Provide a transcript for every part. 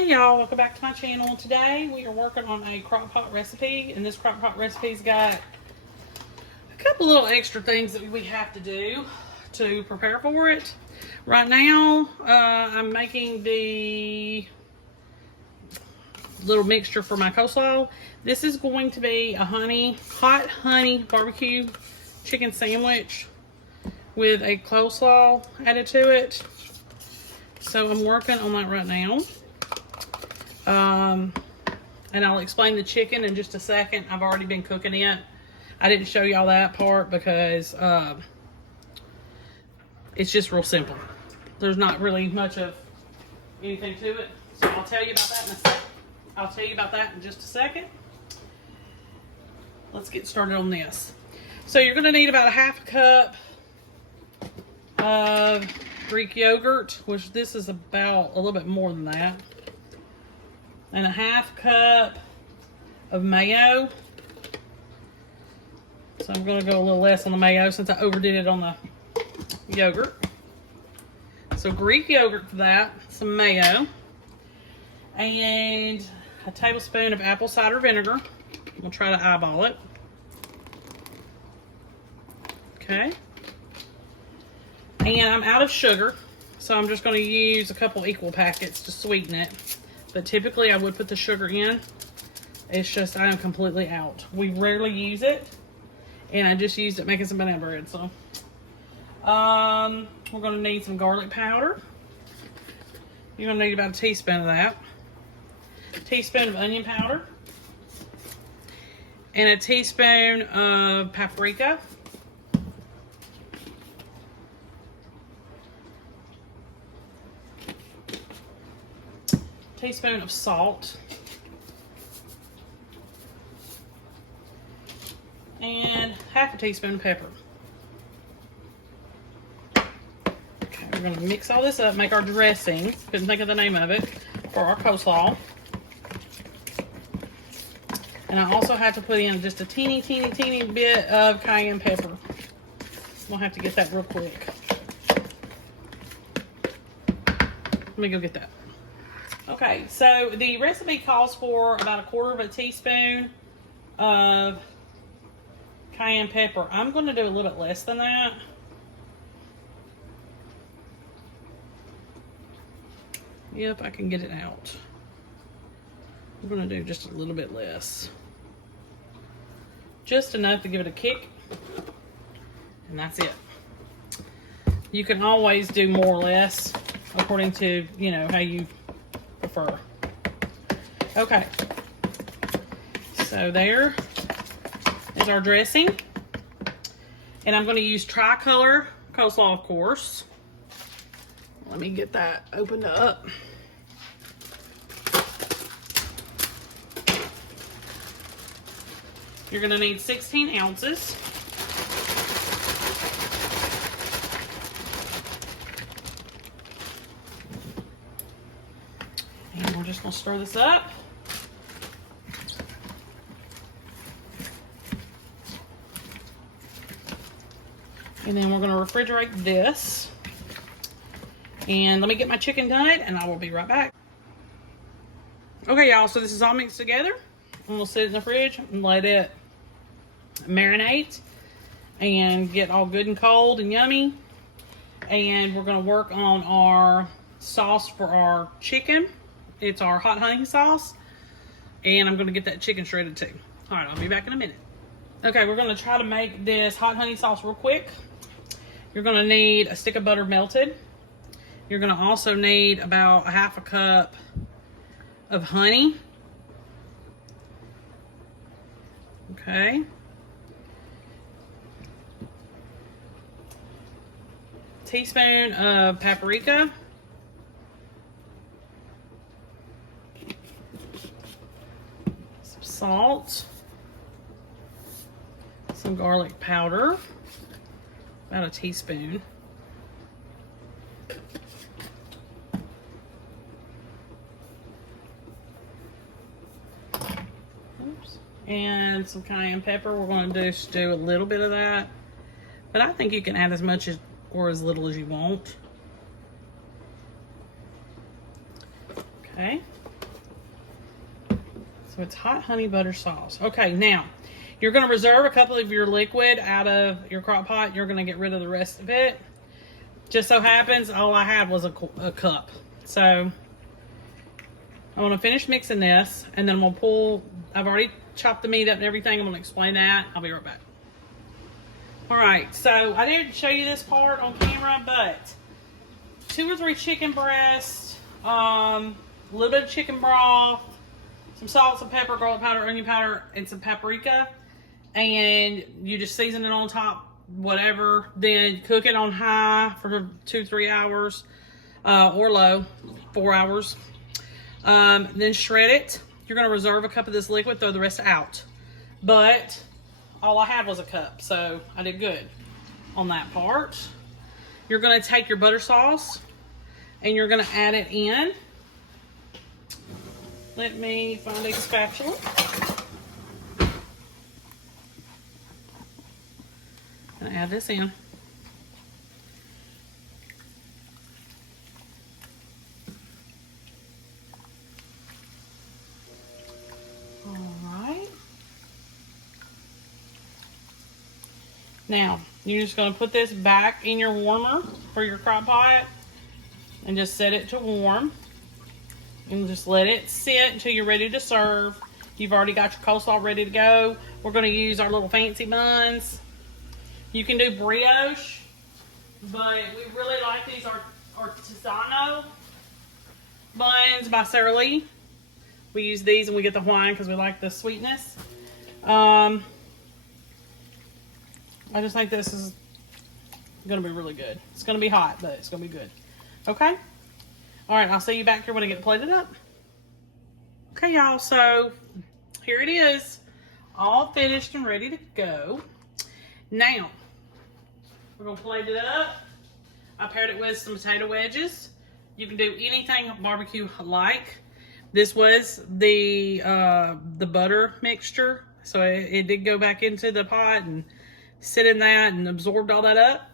Hey y'all, welcome back to my channel. Today we are working on a crock pot recipe, and this crock pot recipe's got a couple little extra things that we have to do to prepare for it. Right now, I'm making the little mixture for my coleslaw. This is going to be a hot honey barbecue chicken sandwich with a coleslaw added to it. So I'm working on that right now. And I'll explain the chicken in just a second. I've already been cooking it. I didn't show y'all that part because it's just real simple. There's not really much of anything to it. So I'll tell you about that in a second. I'll tell you about that in just a second. Let's get started on this. So you're going to need about a half a cup of Greek yogurt, which this is about a little bit more than that. And a half cup of mayo. So I'm going to go a little less on the mayo since I overdid it on the yogurt. So Greek yogurt for that, some mayo, and a tablespoon of apple cider vinegar. We'll try to eyeball it. Okay. And I'm out of sugar, so I'm just going to use a couple equal packets to sweeten it. But typically I would put the sugar in. It's just I am completely out. We rarely use it. And I just used it making some banana bread. So we're going to need some garlic powder. You're going to need about a teaspoon of that. A teaspoon of onion powder. And a teaspoon of paprika. Teaspoon of salt, and half a teaspoon of pepper. Okay, we're going to mix all this up, make our dressing. Couldn't think of the name of it for our coleslaw. And I also have to put in just a teeny bit of cayenne pepper. We'll have to get that real quick. Let me go get that. Okay, so the recipe calls for about a quarter of a teaspoon of cayenne pepper. I'm going to do a little bit less than that. Yep, I can get it out. I'm going to do just a little bit less. Just enough to give it a kick. And that's it. You can always do more or less according to, you know, how you prefer. Okay, so there is our dressing, and I'm going to use tricolor coleslaw, of course. Let me get that opened up. You're going to need 16 ounces. And we're just going to stir this up. And then we're going to refrigerate this. And let me get my chicken done, and I will be right back. Okay, y'all, so this is all mixed together. And we'll sit it in the fridge and let it marinate and get all good and cold and yummy. And we're going to work on our sauce for our chicken. It's our hot honey sauce, and I'm going to get that chicken shredded too. All right, I'll be back in a minute. Okay, we're going to try to make this hot honey sauce real quick. You're going to need a stick of butter melted. You're going to also need about a half a cup of honey. Okay. Teaspoon of paprika. Salt, some garlic powder, about a teaspoon, and some cayenne pepper. We're going to just do a little bit of that, but I think you can add as much as or as little as you want. Okay. So it's hot honey butter sauce. Okay, now you're going to reserve a couple of your liquid out of your crock pot. You're going to get rid of the rest of it. Just so happens all I had was a cup. So I'm going to finish mixing this, and then I'm going to pull. I've already chopped the meat up and everything. I'm going to explain that. I'll be right back. All right, so I didn't show you this part on camera, but 2 or 3 chicken breasts, a little bit of chicken broth, some salt, some pepper, garlic powder, onion powder, and some paprika. And you just season it on top, whatever. Then cook it on high for 2-3 hours, or low, 4 hours. Then shred it. You're going to reserve a cup of this liquid, throw the rest out. But all I had was a cup, so I did good on that part. You're going to take your butter sauce and you're going to add it in. Let me find a spatula. Gonna add this in. All right. Now, you're just gonna put this back in your warmer for your crock pot and just set it to warm. And just let it sit until you're ready to serve. You've already got your coleslaw ready to go. We're gonna use our little fancy buns. You can do brioche, but we really like these artisanal buns by Sara Lee. We use these and we get the Hawaiian because we like the sweetness. I just think this is gonna be really good. It's gonna be hot, but it's gonna be good. Okay? All right, I'll see you back here when I get it plated up. Okay, y'all, so here it is, all finished and ready to go. Now, we're gonna plate it up. I paired it with some potato wedges. You can do anything barbecue like. This was the butter mixture, so it did go back into the pot and sit in that and absorbed all that up.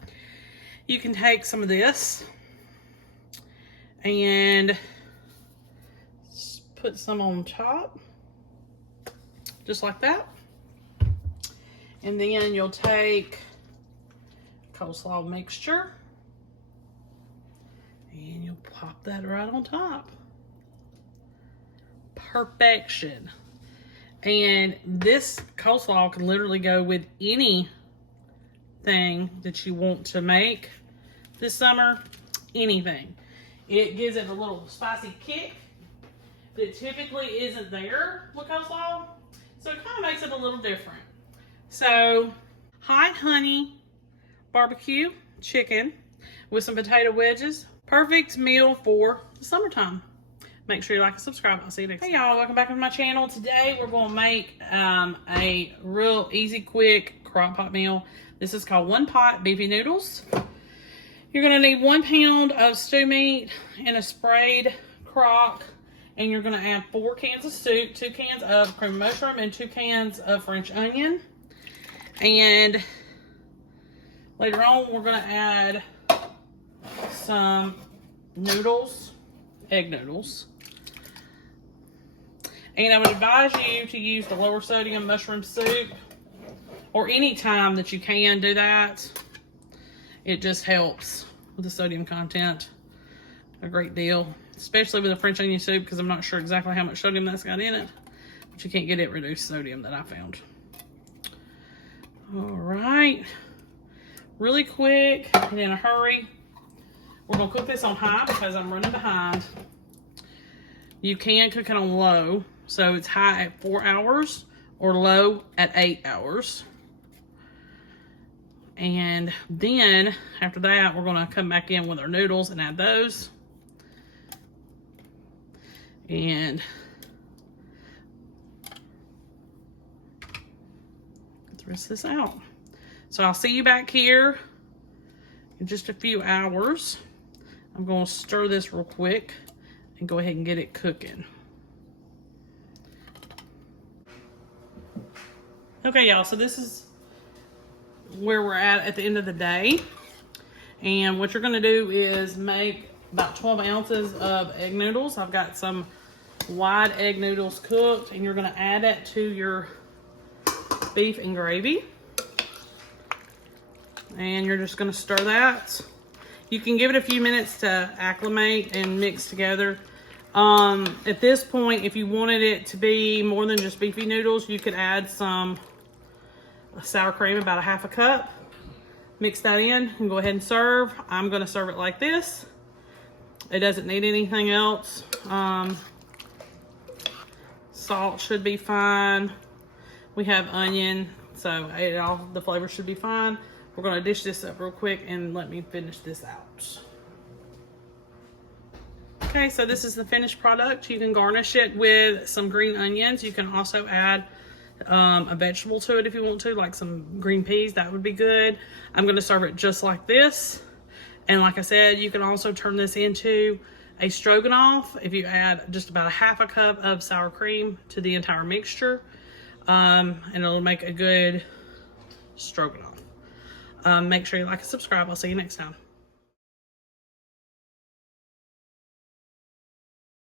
You can take some of this and put some on top, just like that. And then you'll take coleslaw mixture and you'll pop that right on top. Perfection. And this coleslaw can literally go with anything that you want to make this summer. Anything. It gives it a little spicy kick that typically isn't there with coleslaw. So it kind of makes it a little different. So, hot honey barbecue chicken with some potato wedges. Perfect meal for the summertime. Make sure you like and subscribe. I'll see you next time. Hey y'all, welcome back to my channel. Today we're going to make a real easy, quick crock pot meal. This is called One Pot Beefy Noodles. You're going to need 1 pound of stew meat in a sprayed crock. And you're going to add 4 cans of soup, 2 cans of cream of mushroom, and 2 cans of French onion. And later on, we're going to add some noodles, egg noodles. And I would advise you to use the lower sodium mushroom soup, or any time that you can do that. It just helps with the sodium content a great deal, especially with the French onion soup, because I'm not sure exactly how much sodium that's got in it, but you can't get it reduced sodium that I found. All right, really quick and in a hurry. We're gonna cook this on high because I'm running behind. You can cook it on low, so it's high at 4 hours or low at 8 hours. And then after that, we're gonna come back in with our noodles and add those. And let's rinse this out. So I'll see you back here in just a few hours. I'm going to stir this real quick and go ahead and get it cooking. Okay, y'all, so this is where we're at the end of the day. And what you're going to do is make about 12 ounces of egg noodles. I've got some wide egg noodles cooked, and you're gonna add it to your beef and gravy. And you're just gonna stir that. You can give it a few minutes to acclimate and mix together. At this point, if you wanted it to be more than just beefy noodles, you could add some sour cream, about a half a cup. Mix that in and go ahead and serve. I'm gonna serve it like this. It doesn't need anything else. Salt should be fine. We have onion, so all the flavors should be fine. We're gonna dish this up real quick and let me finish this out. Okay, so this is the finished product. You can garnish it with some green onions. You can also add a vegetable to it if you want to, like some green peas. That would be good. I'm gonna serve it just like this. And like I said, you can also turn this into a stroganoff if you add just about a half a cup of sour cream to the entire mixture. And it'll make a good stroganoff. Make sure you like and subscribe. I'll see you next time.